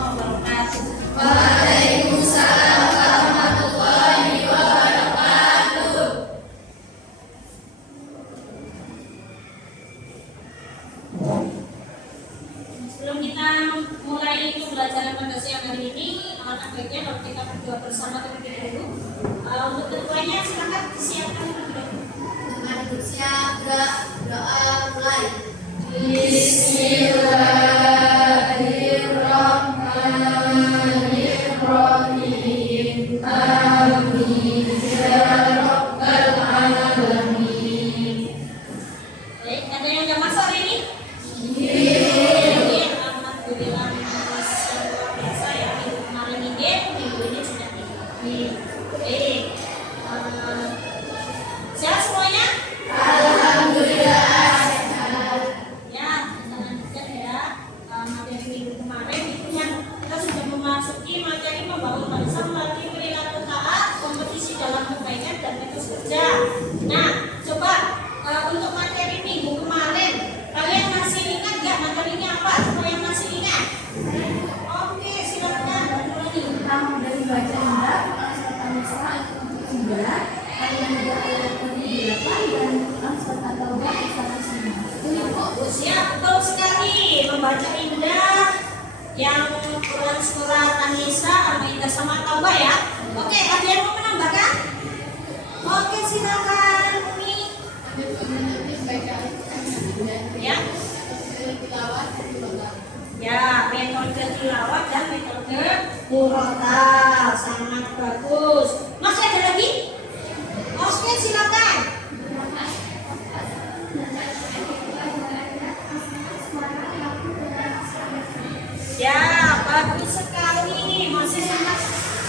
wabarakatuh. Waalaikumsalam warahmatullahi wabarakatuh. Sebelum kita mulai pembelajaran pada siang hari ini, alangkah baiknya kalau kita berdoa bersama terlebih dahulu. Untuk berdoanya silakan disiapkan terlebih dahulu. Dengan bersiap doa mulai. Bismillahirrahmanirrahim. Amin ya rabbal alamin. Baik, ada yang udah masuk hari ini? Alhamdulillah, masya Allah biasa ya. Minggu kemarin ini, minggu ini sudah tinggi. Baik, sehat semuanya? Alhamdulillah. Ya, kita lanjutkan ya. Materi minggu kemarin itu yang kita sudah memasuki materi membangun bangsa melalui perilaku taat, kompetisi dalam permainan dan etos kerja. Nah, coba untuk materi minggu kemarin, kalian masih ingat nggak materinya apa? Coba yang masih ingat? Oke, silakan. Mulai. Pertama dari baca indah, Al-Nisa 3, kalian juga ayat 8 dan surat At-Taubah ayat 9. Siap, betul sekali. Membaca indah yang Quran surat An-Nisa, Al-Maidah sama Taubah ya. Oke, ada yang mau menambahkan? Oke, silakan Umi. Ya. Ya, metode tilawat dan metode murotal sangat bagus. Masih ada lagi? Oke, silakan. Ya, bagus sekali. Masih sangat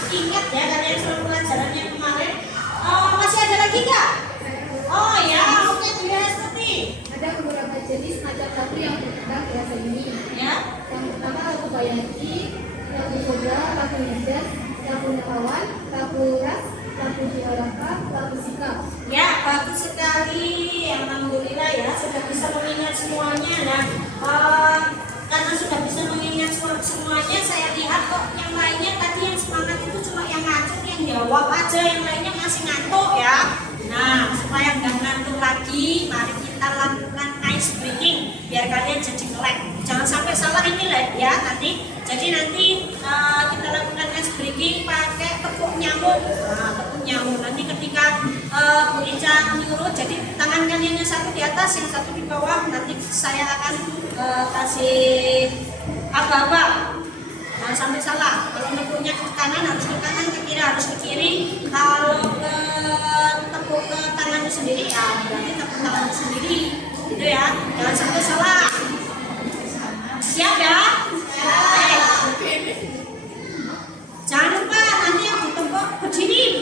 ingat ya kalian selalu pelajarannya kemarin. Masih ada lagi nggak? Oh ya, oke, tidak seperti. Ada beberapa jenis macam lagu yang berkembang di bahasa ini. Ya. Yang pertama lagu bayaki, lagu kobra, lagu hidas, lagu nekawan, lagu ras, lagu diharapka, lagu sikap. Ya, bagus sekali. Alhamdulillah ya, sudah bisa mengingat semuanya. Nah, karena sudah bisa mengingat semuanya, saya lihat kok yang lainnya tadi yang semangat itu cuma yang ngantuk, yang jawab aja, yang lainnya masih ngantuk ya. Nah, supaya nggak ngantuk lagi, mari kita lakukan ice breaking biar kalian jadi melek. Jangan sampai salah ini ya nanti. Jadi nanti kita lakukan ice breaking pakai tepuk nyamuk. Nah, tepuk nyamuk nanti ketika Bu Ica menyuruh, jadi tangan kalian yang satu di atas, yang satu di bawah. Nanti saya akan kasih apa-apa. Jangan sampai salah. Kalau nepuknya ke kanan harus ke kanan, ke kiri harus ke kiri. Kalau ke tepuk ke tangannya sendiri ya berarti tepuk tangannya sendiri. Gitu ya. Jangan sampai salah. Siap ya? Jangan lupa nanti yang ditepuk berdiri.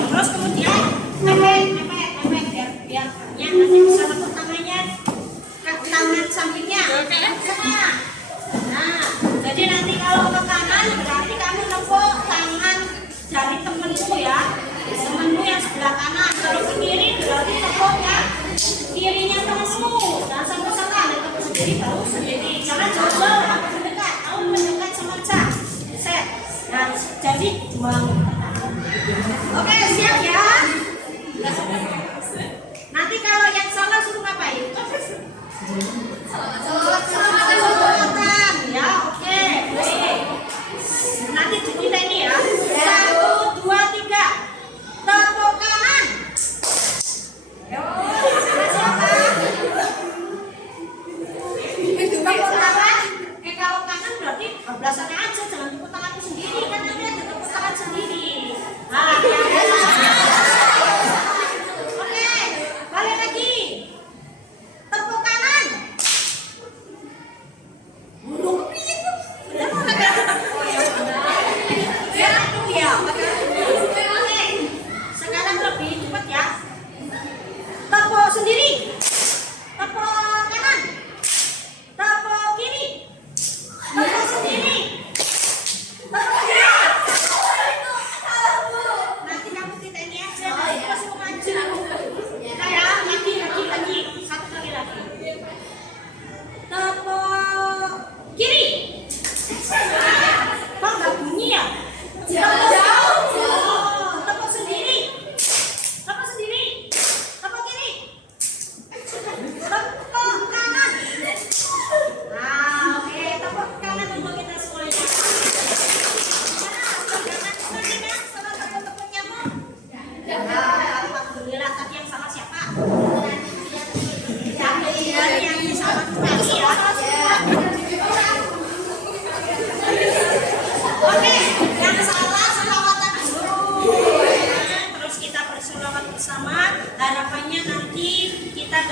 Terus kemudian tempet biar yang nanti bisa tepuk tangannya ke tangan sampingnya. Nah, jadi nanti kalau ke kanan berarti kamu nepuk tangan dari temenmu ya, temenmu yang sebelah kanan. Kalau ke kiri berarti tepuk ya kirinya temenmu. Jangan sampai salah, tepuk sendiri baru sendiri. Jangan jauh-jauh, aku mendekat, kamu mendekat sama Cak. Set. Nah, jadi dua. Oke, siap ya. Nanti kalau yang salah suruh ngapain? Selawatan ya, oke. Baik. Nanti kita ini ya. 1, 2, 3. Tepuk kanan. Yo, siapa? Tepuk tangan. Kalau kanan berarti bablasannya aja, jangan tepuk tanganku sendiri kan nanti ada tepuk tangan sendiri. Nah, oke, balik lagi. Tepuk kanan.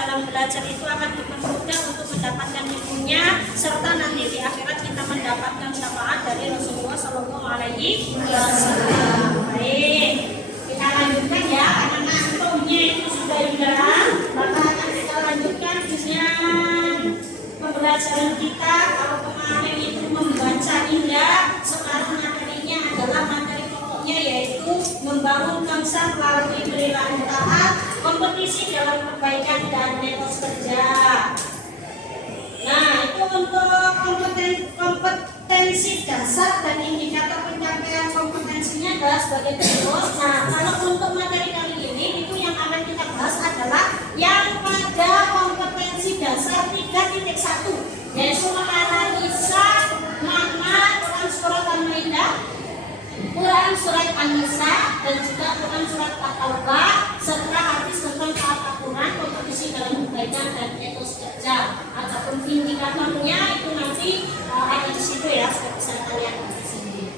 dalam belajar itu akan dipermudah untuk mendapatkan ilmunya, serta nanti di akhirat kita mendapatkan syafaat dari Rasulullah Shallallahu Alaihi Wasallam. Baik, kita lanjutkan ya, anak-anak untuknya itu sudah hilang, maka akan kita lanjutkan dengan pembelajaran kita. Kalau kemarin itu membaca indah, sekarang materinya adalah materi pokoknya, yaitu membangun bangsa melalui perilaku taat, kompetisi dalam perbaikan dan etos kerja. Nah, itu untuk kompetensi dasar dan indikator pencapaian kompetensinya adalah sebagai berikut. Nah, kalau untuk materi kali ini itu yang akan kita bahas adalah yang pada kompetensi dasar 3.1, yaitu menganalisa makna Quran surat Al-Maidah, Quran surat An-Nisa, dan juga Quran surat At-Taubah, serta hadis tentang taat aturan, kompetisi dalam kebaikan dan etos kerja. Ataupun indikatornya itu nanti ada di situ ya, sudah bisa kalian di sini.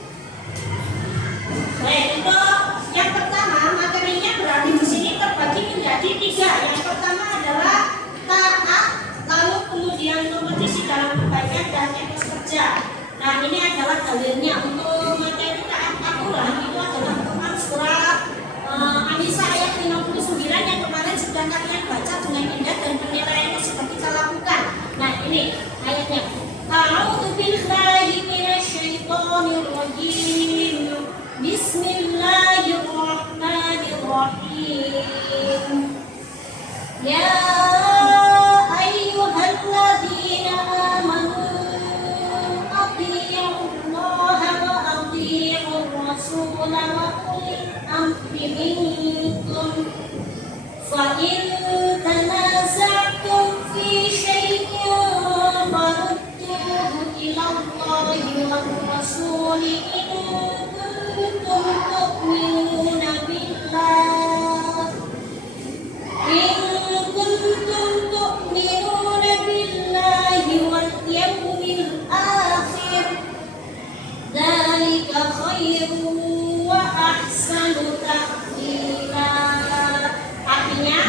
Baik, untuk yang pertama materinya berarti di sini terbagi menjadi 3. Yang pertama adalah taat, lalu kemudian kompetisi dalam kebaikan dan etos kerja. Nah, ini adalah dalilnya. Untuk materi taat aturan itu adalah Quran surat An-Nisa ayat 59 yang kemarin sudah kalian baca dengan indah dan penilaiannya sudah kita lakukan. Nah, ini ayatnya. A'udzu billahi minasyaitonir rajim. Bismillahirrahmanirrahim. Ya ayyuhalladzina amanu منكم فإن تنازعتم في شيء فردوه إلى الله والرسول إن كنتم تؤمنون بالله واليوم الآخر ذلك خير ahsanu ta'wila. Artinya,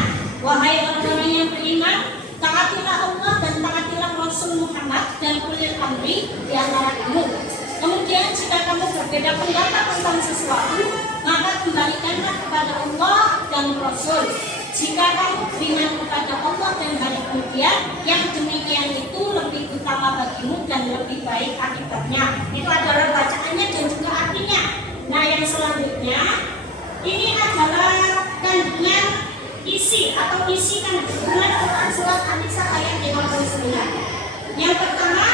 wahai orang-orang yang beriman, taatilah Allah dan taatilah Rasul Muhammad dan ulil amri di antara kamu. Kemudian jika kamu berbeda pendapat tentang sesuatu, maka kembalikanlah kepada Allah dan Rasul. Jika kamu beriman kepada Allah dan hari kemudian, yang demikian itu lebih utama bagimu dan lebih baik akibatnya. Itu adalah bacaannya dan juga artinya. Nah, yang selanjutnya ini adalah kandungan isi atau isi kandungan Quran surat An-Nisa ayat 59. Yang pertama,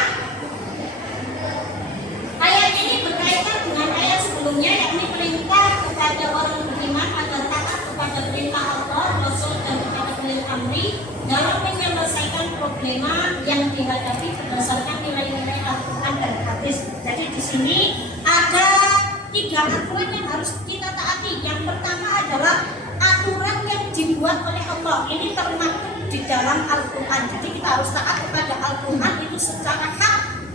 ayat ini berkaitan dengan ayat sebelumnya, yakni perintah kepada orang beriman agar taat kepada perintah Allah, Rasul, dan kepada ulil amri dalam menyelesaikan problema yang dihadapi berdasarkan nilai-nilai Al-Quran dan hadis. Jadi di sini ada 3 aturan yang harus kita taati. Yang pertama adalah aturan yang dibuat oleh Allah. Ini termaktub di dalam Al-Quran. Jadi kita harus taat kepada Al-Quran itu secara hak.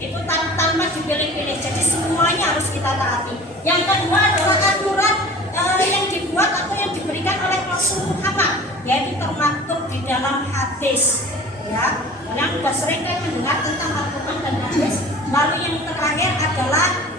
Itu tanpa dipilih-pilih. Jadi semuanya harus kita taati. Yang kedua adalah aturan yang dibuat atau yang diberikan oleh Rasul Muhammad, yaitu termaktub di dalam hadis. Ya, yang sudah sering kan mendengar tentang Al-Quran dan hadis. Lalu yang terakhir adalah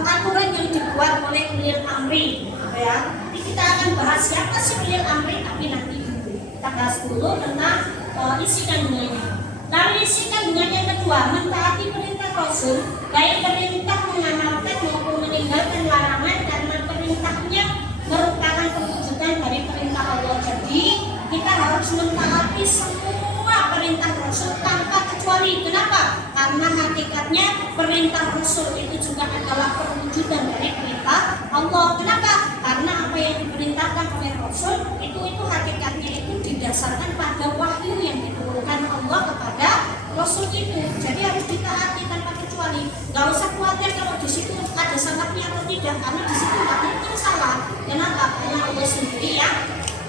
aturan yang dibuat oleh ulil amri, ya. Jadi kita akan bahas siapa sih ulil amri, tapi nanti kita bahas dulu tentang isi kandungannya. Lalu isi kandungan yang kedua, mentaati perintah Rasul, baik perintah mengamalkan maupun meninggalkan larangan, karena perintahnya merupakan perwujudan dari perintah Allah. Jadi kita harus mentaati semua perintah Rasul tanpa kecuali. Kenapa? Karena hakikatnya perintah Rasul itu juga adalah perwujudan dari perintah Allah. Kenapa? Karena apa yang diperintahkan oleh Rasul itu hakikatnya itu didasarkan pada wahyu yang diturunkan Allah kepada Rasul itu. Jadi harus ditaati tanpa kecuali. Gak usah khawatir kalau di situ ada salahnya atau tidak, karena di situ nggak mungkin salah. Kenapa? Karena Allah sendiri yang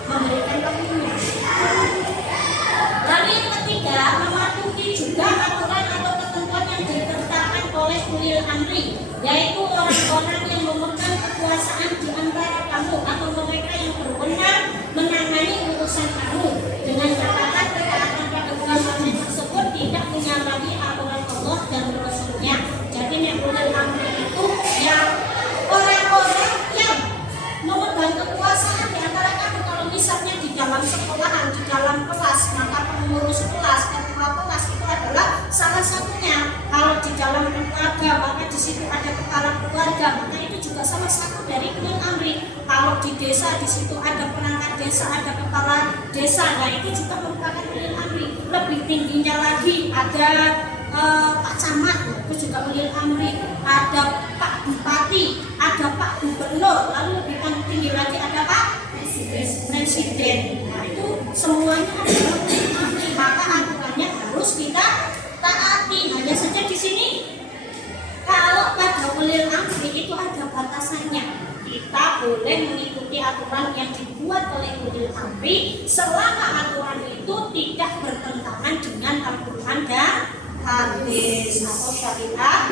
memberikan wahyu. Lalu yang ketiga, mematuhi juga aturan atau ketentuan yang ditetapkan oleh ulil amri, yaitu orang-orang yang memegang kekuasaan di antara kamu atau mereka yang berwenang menangani urusan kamu dengan dalam kelas, maka pengurus kelas, ketua kelas itu adalah salah satunya. Kalau di dalam keluarga, maka di situ ada kepala keluarga, maka itu juga salah satu dari ulil amri. Kalau di desa, di situ ada perangkat desa, ada kepala desa, nah itu juga merupakan ulil amri. Lebih tingginya lagi ada Pak Camat, itu juga ulil amri. Ada Pak Bupati, ada Pak Gubernur, lalu lebih tinggi lagi ada Pak Presiden. Nah itu semuanya adalah ulil amri, maka aturannya harus kita taati. Hanya saja di sini kalau pada ulil amri itu ada batasannya. Kita boleh mengikuti aturan yang dibuat oleh ulil amri selama aturan itu tidak bertentangan dengan Al-Quran dan hadis atau syariat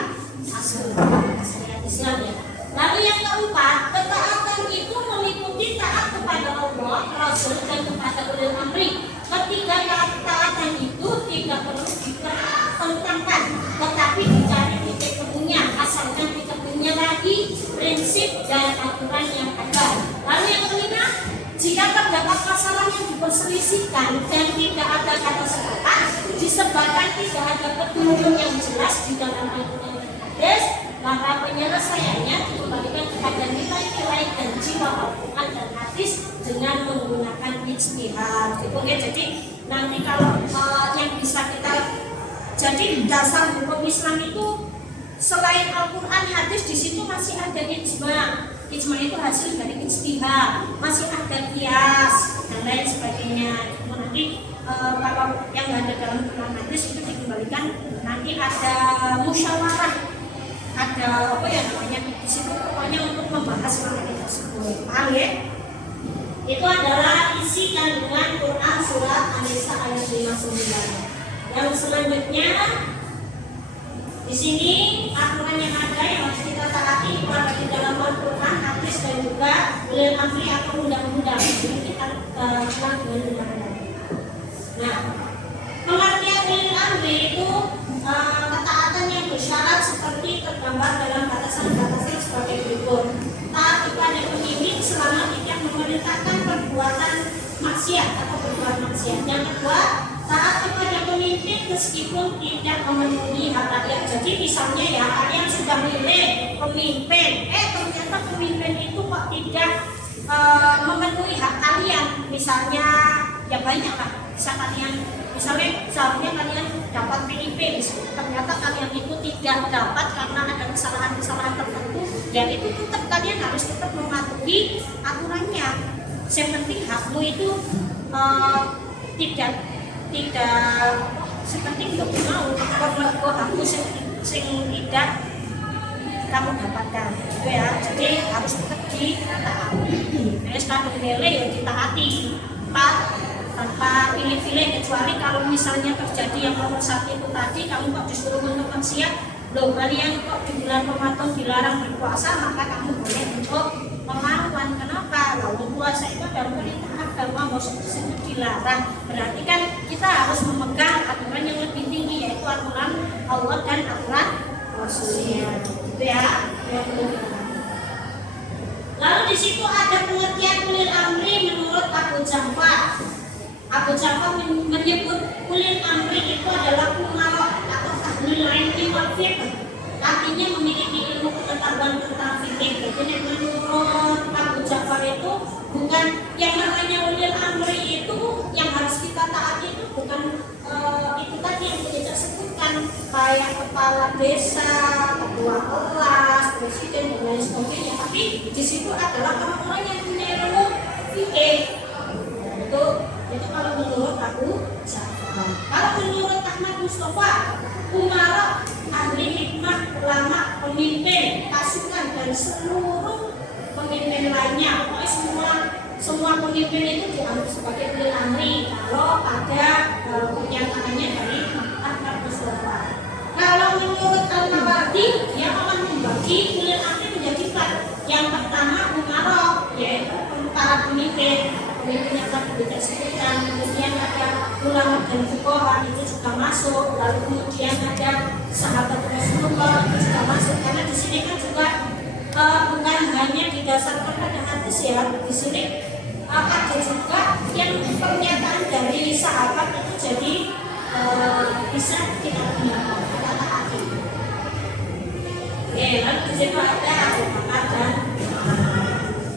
Islam ya. Lalu yang keempat, ketaatan itu meliputi taat kepada Allah, Rasul dan kepada ulil amri. Ketiga ketaatan itu tidak perlu dipertentangkan, tetapi dicari titik temunya, asalkan titik temunya lagi prinsip dan aturan yang ada. Lalu yang kelima, jika terdapat masalah yang diperselisihkan dan tidak ada kata sepakat, disebabkan tidak ada petunjuk yang jelas di dalam Al-Quran dan hadis, maka penyelesaiannya dikembalikan kepada nilai-nilai dan jiwa Al-Quran dan hadis dengan menggunakan ijtihad. Gitu ya. Jadi nanti kalau yang bisa kita, jadi dasar hukum Islam itu selain Al-Quran hadis, di situ masih ada ijma. Ijma itu hasil dari ijtihad, masih ada qiyas dan lain sebagainya. Itu nanti kalau yang ada dalam Quran hadis itu dikembalikan, nanti ada musyawarah, ada apa ya namanya di situ, pokoknya untuk membahas materi tersebut. Paham ya? Itu adalah isi kandungan Quran surat An-Nisa ayat 59. Yang selanjutnya di sini aturan yang ada yang harus kita taati itu ada di dalam Al-Quran, hadis dan juga ulil amri atau undang-undang. Ini kita kenal dengan undang-undang. Nah, pengertian ulil amri itu ketaatan yang bersyarat seperti tergambar dalam batasan-batasan sebagai berikut. Taat kepada pemimpin selama tidak memerintahkan perbuatan maksiat atau berbuat maksiat. Yang kedua, taat kepada pemimpin meskipun tidak memenuhi hak rakyat. Jadi misalnya ya, kalian sudah milih pemimpin, ternyata pemimpin itu kok tidak memenuhi hak kalian. Misalnya ya banyak lah, bisa kalian misalnya seharusnya kalian dapat PIP, ternyata kalian itu tidak dapat karena ada kesalahan-kesalahan tertentu, ya itu tetap kalian harus tetap mematuhi aturannya. Yang penting hakmu itu tidak seperti nggak mau kalau hakmu sing tidak kamu dapatkan, gitu ya. Jadi harus tetap ditaati. Terus kalau nilai ya ditaati, tanpa pilih-pilih, kecuali kalau misalnya terjadi yang nomor satu itu tadi, kamu kok disuruh untuk maksiat, loh kalian kok di bulan Ramadan dilarang berpuasa, maka kamu boleh untuk melawan. Kenapa? Lalu puasa itu adalah perintah agama, maksudnya dilarang. Berarti kan kita harus memegang aturan yang lebih tinggi, yaitu aturan Allah dan aturan Rasulnya, gitu ya. Lalu di situ ada pengertian ulil amri menurut Abu Ja'far. Abu Ja'far menyebut ulil amri itu adalah umara atau ahlul ilmi wal fiqh, artinya memiliki ilmu pengetahuan tentang fikih. Jadi menurut Abu Ja'far itu bukan yang namanya ulil amri itu yang harus kita taati itu bukan itu tadi yang kita sebutkan kayak kepala desa, ketua kelas, presiden dan lain sebagainya. Tapi di situ adalah orang-orang yang punya ilmu fikih. Itu kalau menurut Abu Ja'far. Kalau menurut Ahmad Mustafa, umara, ahli hikmah, ulama, pemimpin, pasukan dan seluruh pemimpin lainnya, pokoknya semua pemimpin itu dianggap sebagai ulil amri kalau ada pernyataannya dari Ahmad Mustafa. Kalau menurut Al-Mawardi, dia akan membagi ulil amri menjadi 4. Yang pertama umara, yaitu para pemimpin yang tadi kita sebutkan. Kemudian ada ulama dan fuqaha, itu juga masuk. Lalu kemudian ada sahabat Rasulullah, itu juga masuk. Karena di sini kan juga bukan hanya didasarkan pada hadis ya, di sini ada juga yang pernyataan dari sahabat itu jadi bisa kita gunakan kata-kata. Oke, lalu di situ ada Abu Bakar dan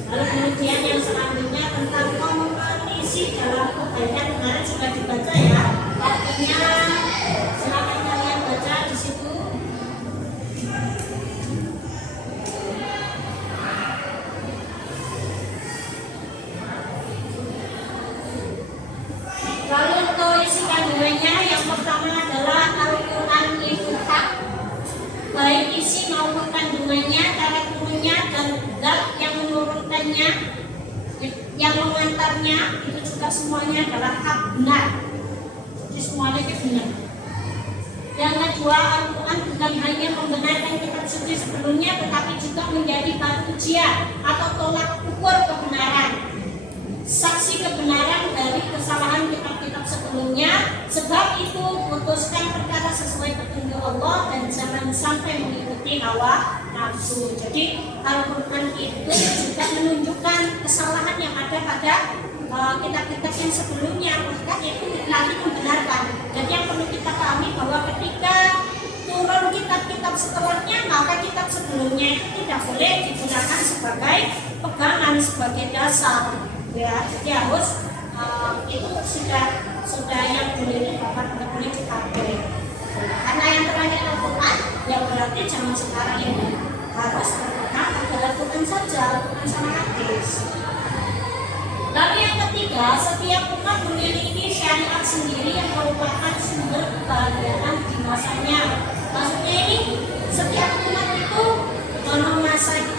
lalu kemudian yang selanjutnya tentang kompetisi dalam kebaikan kemarin sudah dibaca ya. Artinya silakan kalian baca di situ. Lalu untuk isi kandungannya yang pertama adalah Al-Quran itu hak, baik isi maupun kandungannya, cara turunnya dan zat yang menurunkannya, yang mengantarnya itu juga semuanya adalah hak benar. Jadi semuanya itu benar. Yang kedua, Al-Quran bukan hanya membenarkan kitab suci sebelumnya, tetapi juga menjadi batu ujian atau tolak ukur kebenaran, saksi kebenaran dari kesalahan kitab-kitab sebelumnya. Sebab itu putuskan perkara sesuai petunjuk Allah dan jangan sampai mengikuti hawa nafsu. Jadi Al-Quran itu juga menunjukkan kesalahan yang ada pada kitab-kitab yang sebelumnya, bahkan itu lagi membenarkan. Jadi yang perlu kita pahami bahwa ketika turun kitab-kitab setelahnya, maka kitab sebelumnya itu tidak boleh digunakan sebagai pegangan, sebagai dasar. Ya, jadi harus itu sudah yang boleh itu bahkan tidak boleh dipakai. Karena yang terakhir Al-Quran, ya berarti zaman sekarang ini harus berpegang pada Al-Quran saja, Al-Quran sama hadis. Lalu yang ketiga, setiap umat memiliki syariat sendiri yang merupakan sumber kebahagiaan di masanya. Maksudnya ini setiap umat itu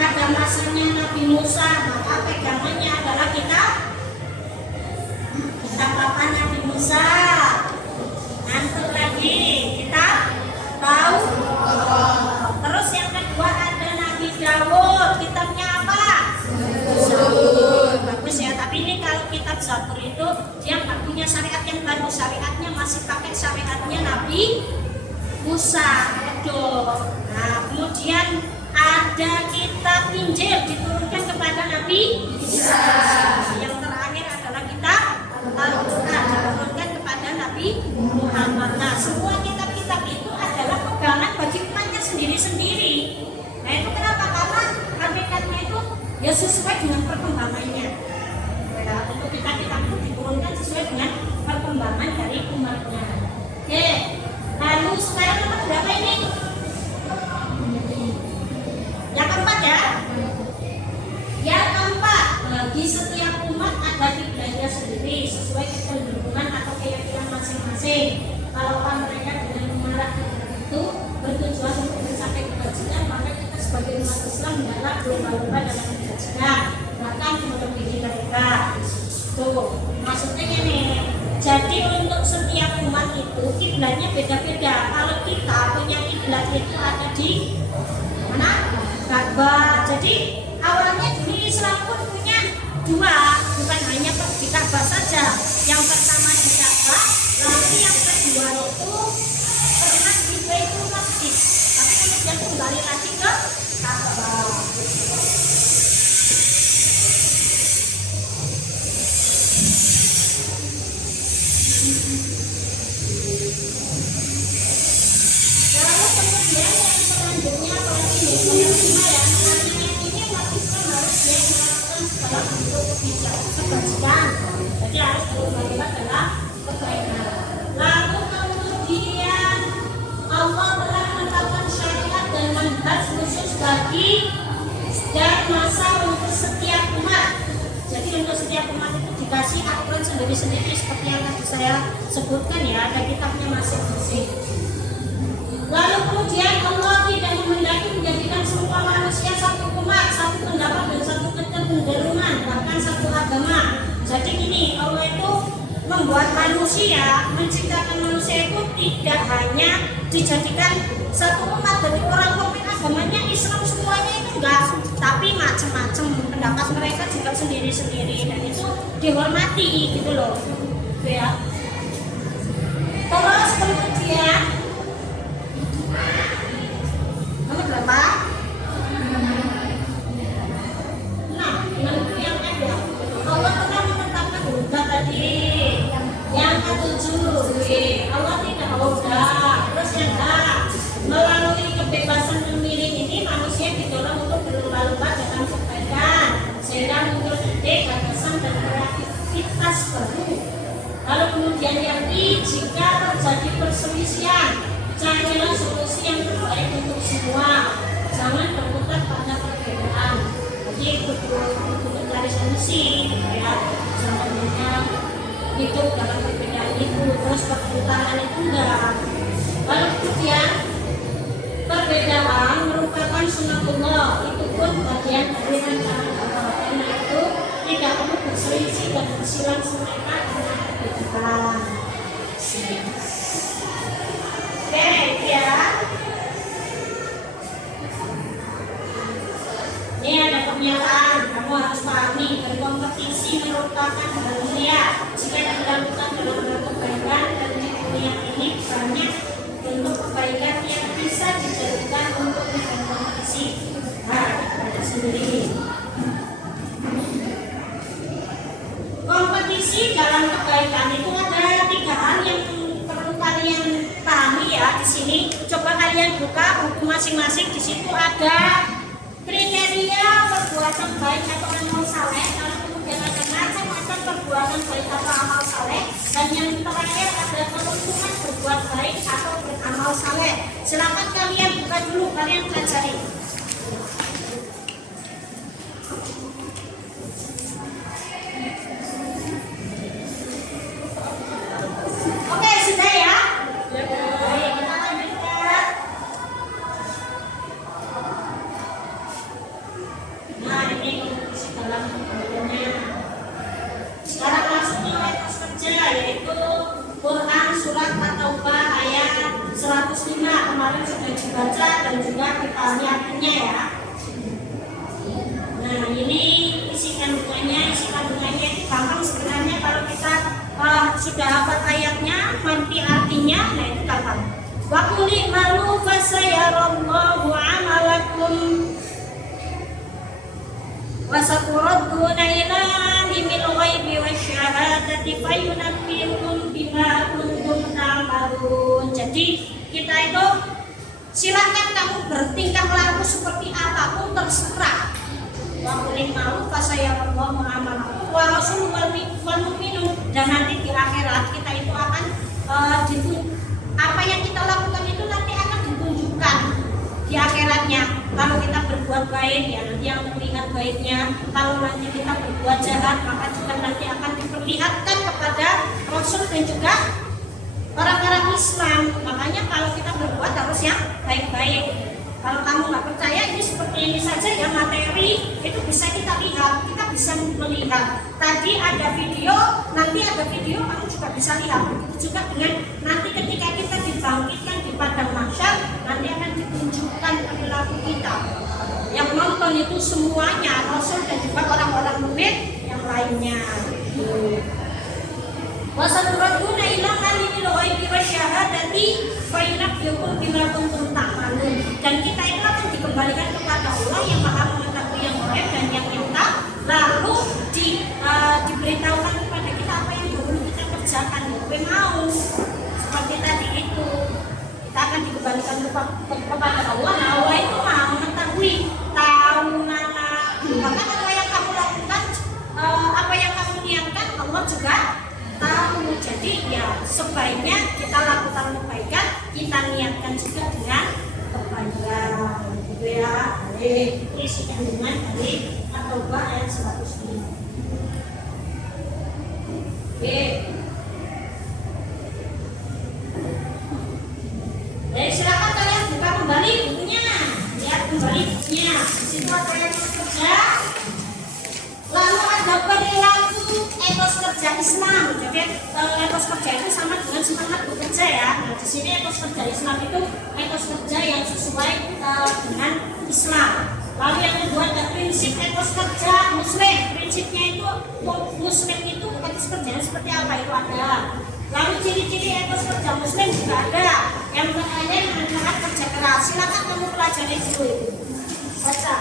ada masanya Nabi Musa, maka pegangannya adalah kitab apa Nabi Musa. Antum lagi kitab Taurat. Terus yang kedua ada Nabi Dawud, kitabnya apa? Zabur. Bagus ya, tapi ini kalau kitab Zabur itu dia nggak punya syariat yang baru, syariatnya masih pakai syariatnya Nabi Musa. Nah, kemudian ada kitab Injil diturunkan kepada Nabi Isa. Yang terakhir adalah kitab Al-Quran diturunkan kepada Nabi Muhammad. Nah, semua kitab-kitab itu adalah pegangan bagi umatnya sendiri-sendiri. Nah, itu kenapa? Karena hakikatnya itu ya sesuai dengan perkembangannya. Ya, untuk kitab-kitab itu diturunkan sesuai dengan perkembangan dari umatnya. Oke, lalu sekarang nomor berapa ini? Yang keempat ya. Yang keempat, bagi setiap umat ada kiblatnya sendiri sesuai kecenderungan atau keyakinan masing-masing. Kalau mereka dengan memarah itu bertujuan untuk mencapai kebajikan, maka kita sebagai umat Islam hendaklah berlomba-lomba dalam kebajikan, bahkan melebihi mereka. Tuh, maksudnya ini. Jadi untuk setiap umat itu kiblatnya beda-beda. Kalau kita punya kiblat itu ada di mana? Ka'bah. Jadi awalnya dulu Islam pun punya dua, bukan hanya di Ka'bah saja. Yang pertama di Ka'bah, lalu yang kedua itu pernah di Baitul Maqdis, tapi kemudian kembali lagi ke Ka'bah. Lalu kemudian yang selanjutnya dalam bentuk kebajikan, jadi harus berubah dalam kebaikan. Lalu kemudian Allah telah menetapkan syariat dan manhaj khusus bagi dan masa untuk setiap umat. Jadi untuk setiap umat itu dikasih aturan sendiri-sendiri seperti yang tadi saya sebutkan ya, ada kitabnya masing-masing. Lalu kemudian Allah tidak menghendaki menjadikan semua manusia satu umat, satu pendapat dan satu kecenderungan, bahkan satu agama. Jadi gini, Allah itu membuat manusia, menciptakan manusia itu tidak hanya dijadikan satu umat, dari orang mukmin agamanya Islam semuanya itu enggak, tapi macam-macam pendapat mereka juga sendiri-sendiri dan itu dihormati gitu loh. Ya. Terus kemudian nomor berapa? Nah, yang ada Allah telah menetapkan hukum tadi. Yang kedua Oh, enggak. Terus enggak. Melalui kebebasan memilih ini manusia didorong untuk berlomba-lomba dalam kebaikan sehingga muncul ide, gagasan dan kreativitas baru. Lalu kemudian yang jika terjadi perselisihan, carilah solusi yang terbaik untuk semua. Jangan berputar pada perbedaan. Jadi untuk mencari solusi, ya jangan hanya hidup dalam perbedaan itu, terus perputaran itu enggak. Lalu kemudian perbedaan merupakan sunatullah, itu pun bagian dari rancangan Allah. Karena itu tidak perlu berselisih dan bersilang-silangkan dengan perbedaan. Oke, ya. Ini ada pernyataan, kamu harus pahami berkompetisi merupakan hal mulia jika dilakukan dalam kebaikan, dan di dunia ini banyak bentuk kebaikan yang bisa dijadikan untuk berkompetisi. Nah, kita sendiri. Kompetisi dalam kebaikan itu ada 3 hal yang perlu kalian pahami ya di sini. Coba kalian buka buku masing-masing, di situ ada kriteria perbuatan baik atau amal saleh, lalu kemudian ada macam-macam perbuatan baik atau amal saleh, dan yang terakhir ada keuntungan berbuat baik atau beramal saleh. Silakan kalian buka dulu, kalian pelajari. Oke, sudah ya? Baik, kita lanjutkan. Nah, ini kompetisi dalam kehidupannya. Sekarang langsung ke etos kerja, yaitu Quran surat At-Taubah ayat 105. Kemarin sudah dibaca dan juga dipahami artinya ya. Nah, ini isi kandungannya itu gampang sebenarnya kalau kita sudah hafal ayatnya, nanti artinya, nah itu gampang. Wa qul i'malu fasayarallahu 'amalakum wa saturadduna ila alimil ghaibi wasyahadati fayunabbi'ukum bima kuntum ta'malun. Jadi kita itu silakan kamu bertingkah laku seperti apapun terserah. Wa qul i'malu fasayarallahu 'amalakum wa rasuluhu wal mu'minun. Dan nanti di akhirat kita itu akan apa yang kita lakukan itu nanti akan ditunjukkan di akhiratnya. Kalau kita berbuat baik, ya nanti yang terlihat baiknya. Kalau nanti kita berbuat jahat, maka juga nanti akan diperlihatkan kepada Rasul dan juga orang-orang Islam. Makanya kalau kita berbuat harus yang baik-baik. Kalau kamu nggak percaya, ini seperti ini saja ya, materi itu bisa kita lihat, kita bisa melihat. Tadi ada video, nanti ada video kamu juga bisa lihat. Begitu juga dengan nanti ketika kita dibangkitkan di padang mahsyar, nanti akan ditunjukkan perilaku kita. Yang nonton itu semuanya Rasul dan juga orang-orang mukmin yang lainnya. Wasaduruna ila alimil ghaibi wasyahadati fayunabbi'ukum bima kuntum ta'malun. Dan kita itu akan dikembalikan kepada Allah yang Maha mengetahui yang gaib dan yang nyata, lalu diberitahukan kepada kita apa yang dulu kita kerjakan. Kita mau seperti tadi itu, kita akan dikembalikan kepada Allah. Nah, Allah itu Maha mengetahui, tahu mana bahkan apa yang kamu lakukan, apa yang kamu niatkan, Allah juga tahu. Jadi ya sebaiknya kita lakukan kebaikan, kita niatkan juga dengan kebaikan, gitu ya. Ini isi kandungan dari At-Taubah ayat 105. Oke. Jadi silakan kalian buka kembali bukunya, lihat kembali bukunya. Di situ ada etos kerja. Lalu ada perilaku etos kerja Islam. Jadi etos kerja itu sama dengan semangat bekerja ya. Nah, di sini etos kerja Islam itu etos kerja yang sesuai dengan Islam. Lalu yang kedua ada prinsip etos kerja Muslim. Prinsipnya itu Muslim itu etos kerjanya seperti apa itu ada. Lalu ciri-ciri etos kerja Muslim juga ada. Yang pertama yang mengenai kerja keras. Silakan kamu pelajari dulu. Baca.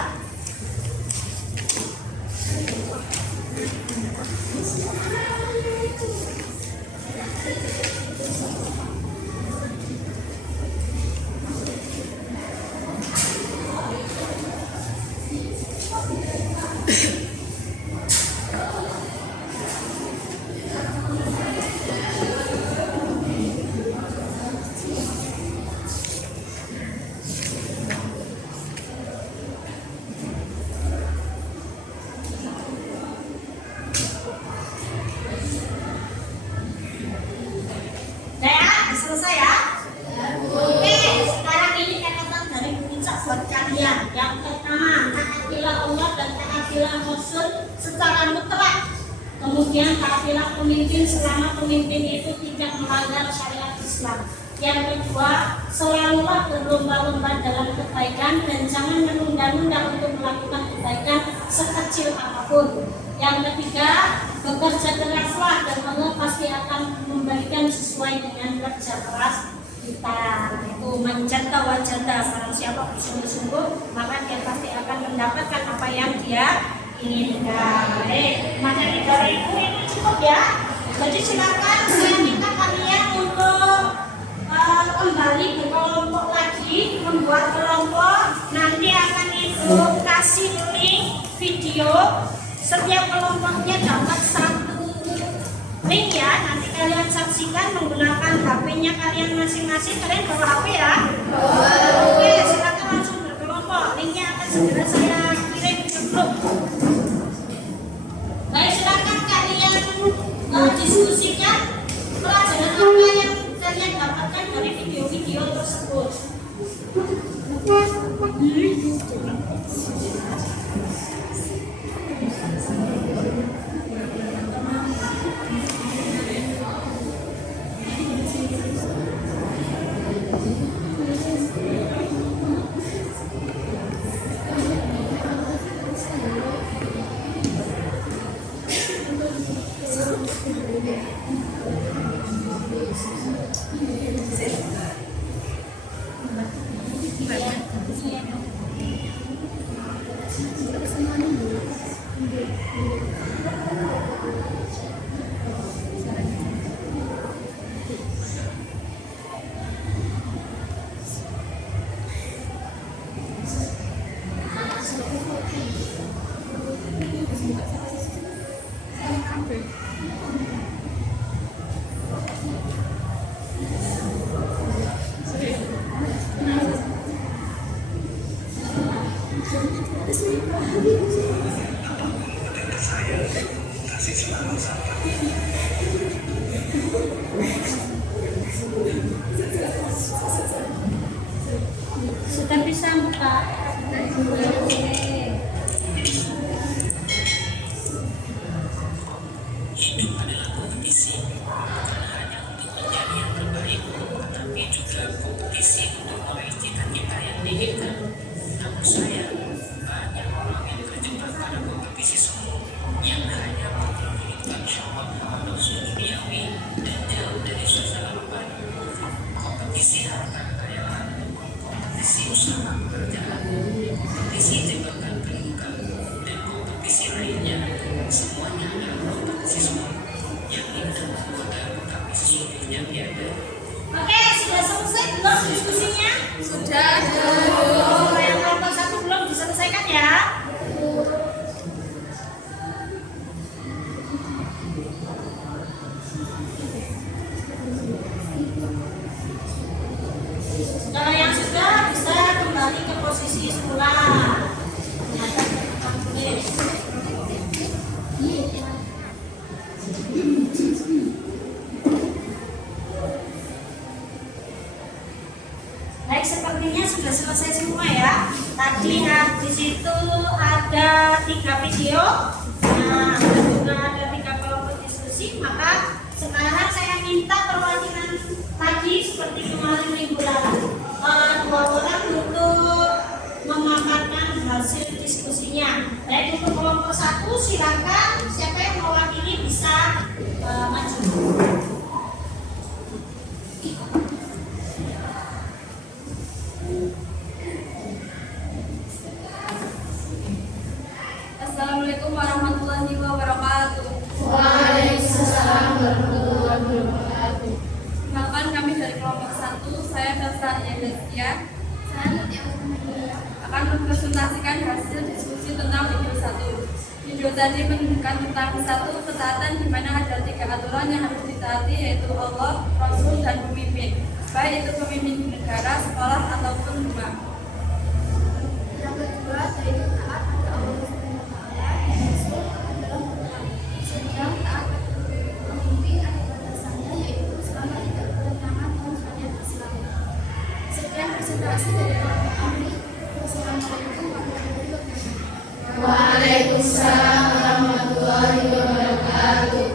Kemudian taatilah pemimpin selama pemimpin itu tidak melanggar syariat Islam. Yang kedua, selalulah berlomba-lomba dalam kebaikan dan jangan menunda-nunda untuk melakukan kebaikan sekecil apapun. Yang ketiga, bekerja keraslah dan Allah pasti akan memberikan sesuai dengan kerja keras kita. Itu manjata wajata, barang siapa bersungguh-sungguh maka dia pasti akan mendapatkan apa yang dia inginkan. Baik, materi dari ibu ini cukup ya. Jadi silakan saya minta kalian untuk kembali berkelompok lagi, membuat kelompok. Nanti akan ibu kasih link video. Setiap kelompoknya dapat satu link ya. Nanti kalian saksikan menggunakan HP-nya kalian masing-masing. Kalian bawa HP ya? Oke, silakan langsung berkelompok. Linknya akan segera saya kirim ke grup. Baik, silakan kalian diskusikan pelajaran apa yang kalian dapatkan dari video-video tersebut. Sudah bisa buka. Hidup adalah kompetisi, bukan hanya untuk menjadi yang terbaik, tapi juga kompetisi untuk meraih cita-cita yang diinginkan. Namun sayang, banyak orang yang terjebak pada kompetisi semu yang hanya memperolehkan syahwat atau duniawi dan jauh dari suasana rohani. Kompetisi harta kekayaan, kompetisi usaha pekerjaan, kompetisi jabatan kedudukan, dan kompetisi lainnya, semuanya adalah kompetisi semu yang indah menggoda tetapi sesungguhnya tiada. Oke, sudah selesai belum diskusinya? Sudah. Oh, yang kelompok satu belum diselesaikan ya? Kalau yang sudah bisa kembali ke posisi semula. Baik, sepertinya sudah selesai semua ya. Tadi di situ ada 3 video. Nah, juga ada 3 kelompok diskusi. Maka sekarang saya minta perwakilan tadi seperti kemarin minggu lalu, 2 orang untuk memaparkan hasil diskusinya. Baik, untuk kelompok 1 silakan siapa yang mewakili bisa maju. Assalamualaikum warahmatullahi wabarakatuh. Waalaikumsalam warahmatullahi wabarakatuh. Perkenalkan, kami dari kelompok 1, saya Sastra Yadasya akan mempresentasikan hasil diskusi tentang video 1. Video tadi menunjukkan tentang 1 ketaatan di mana ada 3 aturan yang harus ditaati, yaitu Allah, Rasul, dan pemimpin, baik itu pemimpin di negara, sekolah, ataupun rumah. Yang kedua, yaitu taat pada Allah Subhanahu wa Ta'ala, Rasul adalah Quran. Sedang taat pada pemimpin ada batasannya, yaitu selama tidak bertentangan dengan syariat Islam. Sekian presentasi dari kelompok kami. Wassalamualaikum warahmatullahi wabarakatuh. Waalaikumsalam warahmatullahi wabarakatuh.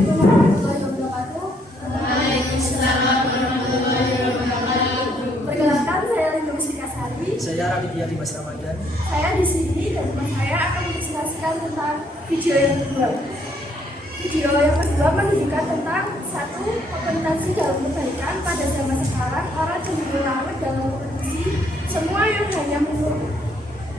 Assalamualaikum warahmatullahi wabarakatuh. Waalaikumsalam warahmatullahi wabarakatuh. Perkenalkan, saya Lindu Sikasari. Saya Raditya Dimas Ramadan. Saya di sini dan teman saya akan menjelaskan tentang video yang kedua. Video yang kedua menunjukkan tentang satu kompetensi dalam kebaikan pada zaman sekarang. Orang cenderung larut dalam kompetisi, semua yang hanya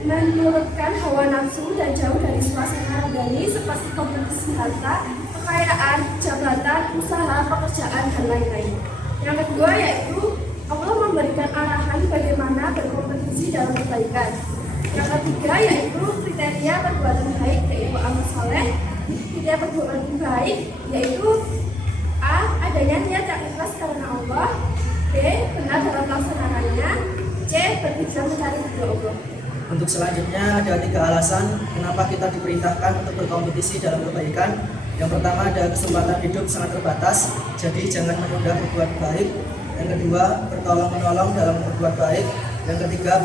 menurutkan hawa nafsu dan jauh dari suasana rohani seperti kompetisi harta, kekayaan, jabatan, usaha, pekerjaan, dan lain-lain. Yang kedua yaitu Allah memberikan arahan bagaimana berkompetisi dalam kebaikan. Yang ketiga yaitu kriteria perbuatan baik, yaitu amal soleh. Kriteria perbuatan baik yaitu A. Adanya niat yang ikhlas karena Allah. B. Benar dalam pelaksanaannya. C. Bertujuan mencari ridho Allah. Untuk selanjutnya ada 3 alasan kenapa kita diperintahkan untuk berkompetisi dalam kebaikan. Yang pertama, ada kesempatan hidup sangat terbatas, jadi jangan menunda berbuat baik. Yang kedua, bertolong-menolong dalam berbuat baik. Yang ketiga,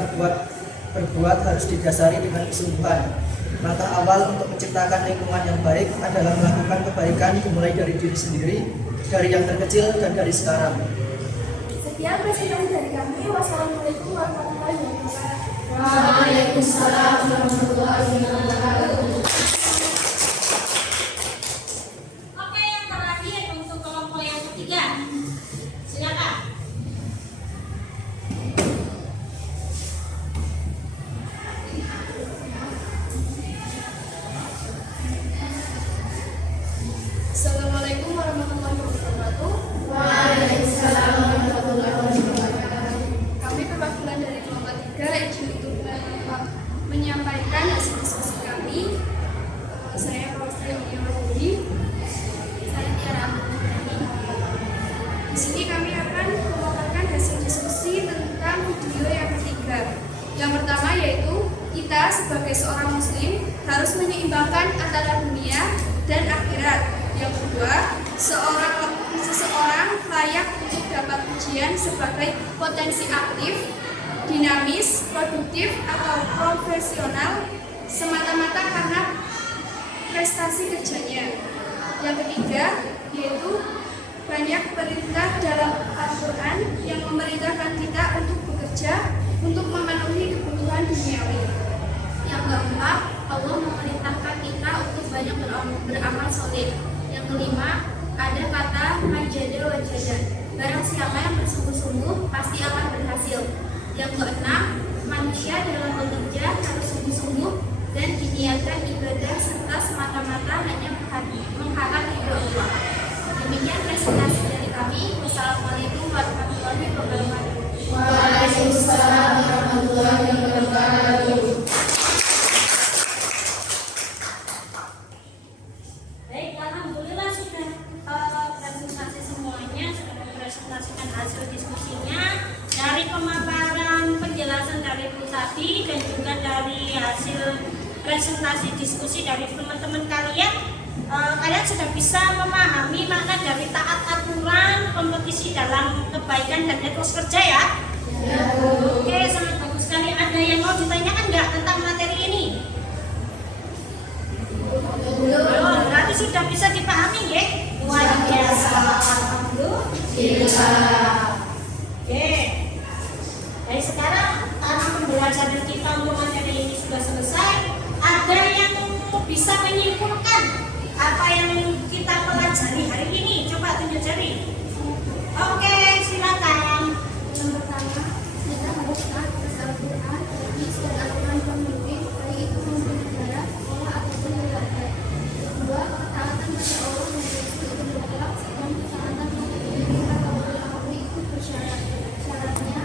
berbuat harus didasari dengan kesungguhan. Langkah awal untuk menciptakan lingkungan yang baik adalah melakukan kebaikan dimulai dari diri sendiri, dari yang terkecil dan dari sekarang. Sekian presentasi dari kami. Wassalamualaikum warahmatullahi wabarakatuh. Waalaikumsalam warahmatullahi wabarakatuh. Oke, yang terakhir untuk kelompok yang ketiga. Silakan. Assalamualaikum warahmatullahi wabarakatuh. Waalaikumsalam warahmatullahi wabarakatuh. Kami perwakilan dari kelompok 3 untuk menyampaikan hasil diskusi kami. Saya Profesor Yudi Wahyudi. Saya Tiara Amrani. Di sini kami akan memaparkan hasil diskusi tentang video yang ketiga. Yang pertama yaitu kita sebagai seorang muslim harus menyeimbangkan antara dunia dan akhirat. Yang kedua, seseorang layak untuk dapat ujian sebagai potensi aktif, dinamis, produktif, atau profesional semata-mata karena prestasi kerjanya. Yang ketiga, yaitu banyak perintah dalam Al-Quran yang memerintahkan kita untuk bekerja untuk memenuhi kebutuhan duniawi. Yang keempat, Allah memerintahkan kita untuk banyak beramal soleh. Yang kelima, ada kata majada wajada. Barang siapa yang bersungguh-sungguh pasti akan berhasil. Yang keenam, manusia dalam bekerja harus sungguh-sungguh dan diniatkan ibadah serta semata-mata hanya mengharap ridho Allah. Demikian presentasi dari kami. Wassalamualaikum warahmatullahi wabarakatuh. Waalaikumsalam warahmatullahi wabarakatuh. Baik, alhamdulillah sudah presentasi semuanya, sudah mempresentasikan hasil diskusinya dari pemaparan penjelasan dari Bu Tati dan juga dari hasil presentasi diskusi dari teman-teman kalian. Kalian sudah bisa memahami makna dari taat aturan, kompetisi dalam kebaikan dan etos kerja ya? Ya. Oke, sangat bagus sekali. Ada yang mau ditanyakan nggak tentang materi ini? Belum. Berarti sudah bisa dipahami ya? Luar biasa. Alhamdulillah. Oke. Dari sekarang karena pembelajaran kita untuk materi ini sudah selesai, ada yang bisa menyimpulkan apa yang kita pelajari hari ini? Coba tunjuk jari. Oke, silakan. Yang pertama, kita harus taat pada Al-Quran, hadis, dan aturan pemimpin, baik itu pemimpin negara, sekolah, ataupun keluarga. Yang kedua, ketaatan pada Allah dan Rasul itu mutlak, sedang ketaatan pada pemimpin atau ulama itu bersyarat. Syaratnya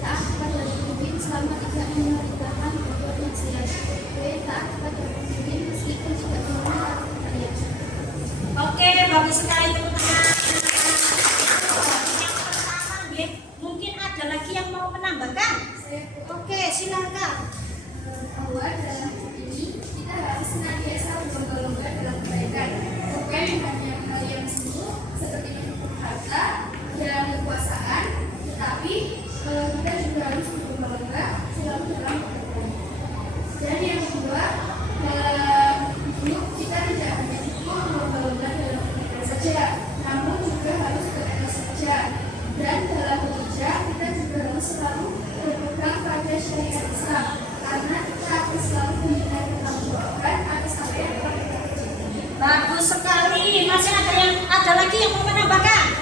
taat pada pemimpin selama tidak memerintahkan berbuat maksiat. B. Taat pada pemimpin meskipun tidak memerintahkan kalian. Oke, bagus sekali teman-teman. Yang pertama, ya, mungkin ada lagi yang mau menambahkan? Oke, silakan. Bahwa dalam hidup ini kita harus senantiasa berlomba-lomba dalam kebaikan, bukan hanya hal yang semu seperti menumpuk harta dan kekuasaan, tetapi kita juga harus berlomba-lomba selalu dalam kebaikan. Dan yang kedua, dalam hidup kita tidak hanya cukup berlomba-lomba dalam kebaikan, Ada lagi yang mau menambahkan?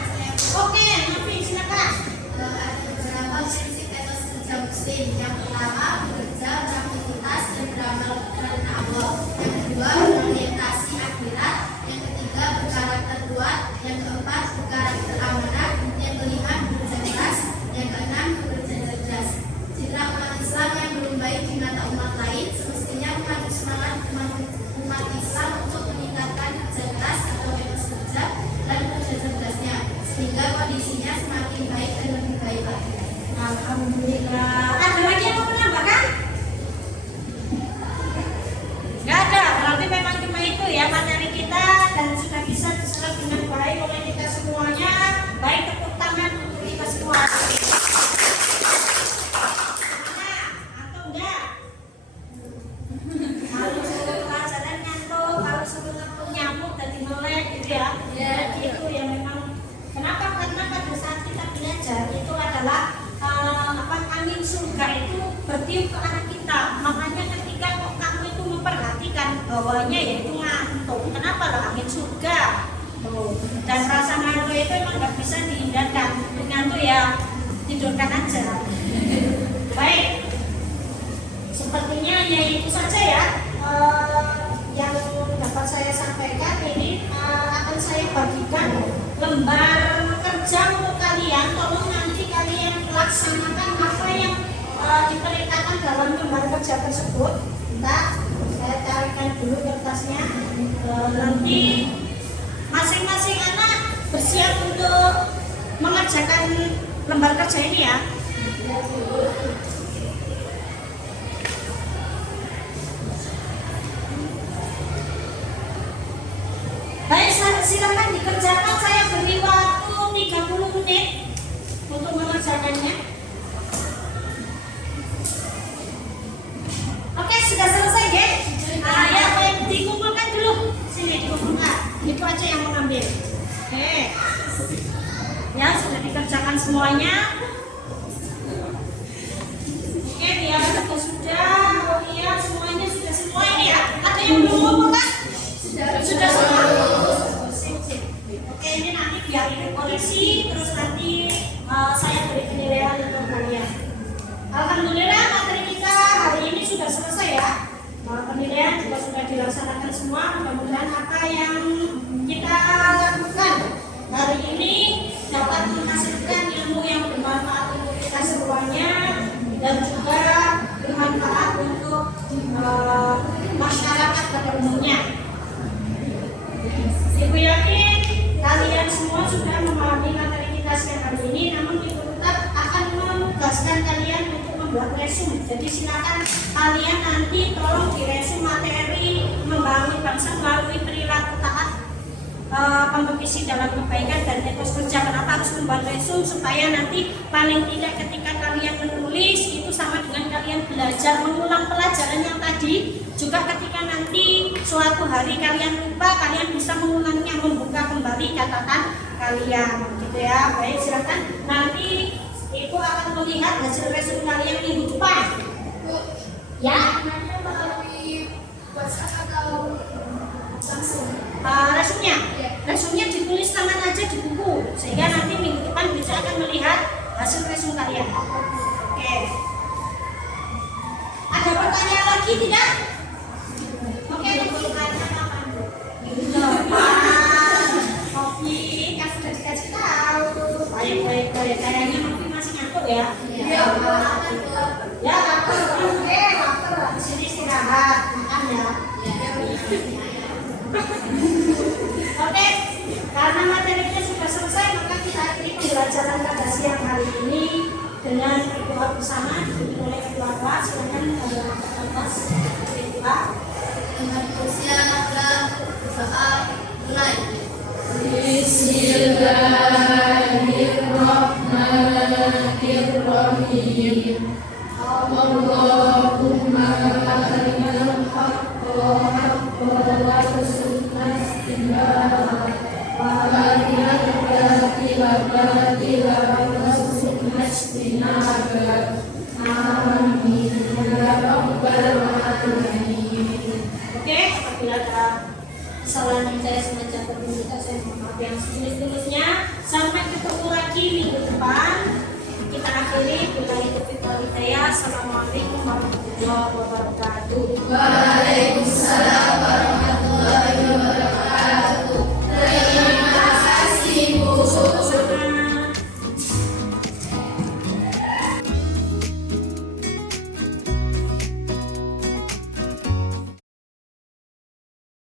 Oke, Nafi silakan. Ada beberapa prinsip etos kerja muslim. Yang pertama, bekerja, beraktivitas, dan beramal karena Allah. Yang kedua, berorientasi akhirat. Yang ketiga, berkarakter kuat. Yang keempat, berkarakter amanah. Yang kelima, bekerja keras. Yang keenam, bekerja cerdas. Citra umat Islam yang belum baik di mata umat lain, semestinya mengadu semangat umat Islam untuk meningkatkan kerja keras atau etos kerja dan kerja cerdasnya, sehingga kondisinya semakin baik dan lebih baik lagi. Alhamdulillah. Ada lagi yang mau menambahkan? Nggak ada. Berarti memang cuma itu ya materi kita dan sudah bisa diserap dengan baik oleh kita semuanya. Baik, tepuk tangan untuk kita semua. Atau enggak? Kalau suruh pelajaran ngantuk, kalau suruh nyamuk tadi melek gitu ya. Jadi itu ya memang. Kenapa? Karena pada saat kita belajar itu adalah angin surga itu bertiup ke arah kita. Makanya ketika kamu itu memperhatikan bawahnya yaitu ngantuk. Kenapa lah angin surga? Tuh. Dan rasa ngantuk itu emang nggak bisa dihindarkan. Ngantuk ya tidurkan aja. Baik. Sepertinya hanya itu saja ya yang dapat saya sampaikan. Ini akan saya bagikan lembar kerja untuk kalian. Tolong nanti kalian laksanakan apa yang diperintahkan dalam lembar kerja tersebut. Bentar, saya carikan dulu kertasnya. Nanti masing-masing anak bersiap untuk mengerjakan lembar kerja ini ya. Baik, silakan dikerjakan. Saya beri waktu 30 menit untuk mengerjakannya. Oke, sudah selesai ya? Ya, baik, dikumpulkan dulu. Sini dikumpulkan. Itu aja yang mengambil. Oke. Ya, sudah dikerjakan semuanya. Oke, biar sudah. Oh iya, semuanya sudah semua ini ya. Ada yang belum kumpulkan? Sudah semua. Oke, ini nanti biar dikoreksi, terus nanti saya beri penilaian untuk kalian. Alhamdulillah materi kita hari ini sudah selesai ya. Penilaian juga sudah dilaksanakan semua. Mudah-mudahan apa yang kita lakukan hari ini dapat menghasilkan ilmu yang bermanfaat untuk kita semuanya dan juga bermanfaat untuk masyarakat pada umumnya. Ibu yakin kalian semua sudah memahami materi kita siang hari ini, namun Ibu tetap akan menugaskan kalian untuk membuat resume. Jadi silakan kalian nanti tolong diresume materi membangun bangsa melalui perilaku taat, kompetisi dalam kebaikan dan etos kerja. Kenapa harus membuat resume? Supaya nanti paling tidak ketika kalian menulis itu sama dengan kalian belajar mengulang pelajaran yang tadi. Juga ketika nanti suatu hari kalian lupa, kalian bisa mengulangnya, membuka kembali catatan kalian, gitu ya. Baik, silakan. Nanti Ibu akan melihat hasil resume kalian minggu depan. Ya. Melalui WhatsApp atau langsung? Resumenya, resumenya ditulis tangan aja di buku, sehingga nanti minggu depan bisa akan melihat hasil resume kalian. Oke. Ada pertanyaan lagi tidak? Oke, pertanyaannya apa? Kopi, kan sudah dikasih tahu. Baik. Kayaknya Novi masih ngantuk ya? Iya. Ya, lapar. Oke, lapar. Di sini istirahat, makan ya. Oke, karena materinya sudah selesai, maka kita akhiri pembelajaran pada siang hari ini dengan doa bersama dipimpin oleh Ketua Kelas. Silakan ada atas Ketua. Dengan usia dan doa mulai. Bismillahirrahmanirrahim. Allahumma arinal haqqa haqqan warzuqna ittiba'ah wa arinal batila batilan warzuqna ijtinabah. Amin ya rabbal alamin. Oke, apabila ada Kesalahan saya semacam berminta saya mohon maaf yang setulus-tulusnya. Sampai ketemu lagi minggu depan. Kita akhiri bila itu kita. Assalamualaikum warahmatullahi wabarakatuh. Waalaikumsalam.